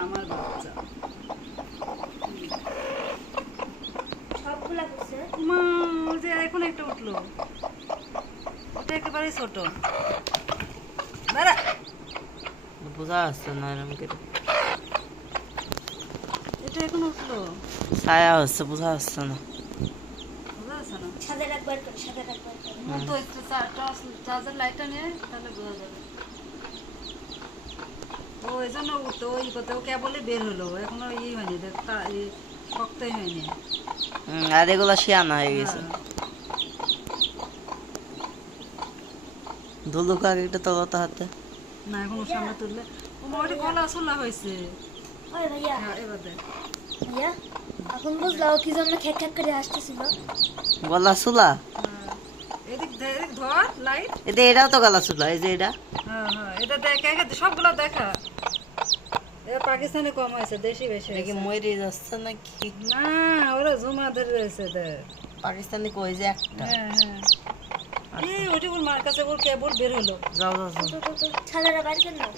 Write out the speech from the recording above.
আমার বাচ্চা সবগুলা করছে মা ওই যে এখন একটা উঠলো ওটা একেবারে ছোট দাঁড়া বোঝা যাচ্ছে না এরকম করে এটা এখন উঠলো ছায়া হচ্ছে বোঝা যাচ্ছে না বোঝা যাচ্ছে না সাদা রাখবার করে সাদা রাখবার করে তো একটু চার্জার লাইটটা নিয়ে তাহলে বোঝা যাবে ও এই জন্য উঠতো ওই করতে ও কেবলই বের হলো এখনো ইয়ে হয়নি শক্তই হয়নি আর এগুলো শিয়ানা হয়ে গেছে ধুলুক আগে একটা তলাতে হাতে না এখনো সামনে তুললে ও মোটামুটি গলা চলা হয়েছে ওই ভাইয়া হ্যাঁ এবার দেখ ভাইয়া এখন বুঝলাম কি জন্য খ্যাক খ্যাক করে আসতেছিল গলা চুলা এদিক ধর লাইট এতে এটাও তো গলা চুলা এই যে এটা হ্যাঁ হ্যাঁ এটা দেখ সবগুলো দেখা এটা পাকিস্তানে কম হয়েছে দেশি বেশি দেখি হয়েছে। মরে যাচ্ছে নাকি না ওরা জমা ধরে রয়েছে দেখ পাকিস্তানি কই যে একটা হ্যাঁ হ্যাঁ এই ওটি ওর মার কাছে ওর কেবল বের হলো যাও যাও যাও তো ছাদারা বাইর করে নাও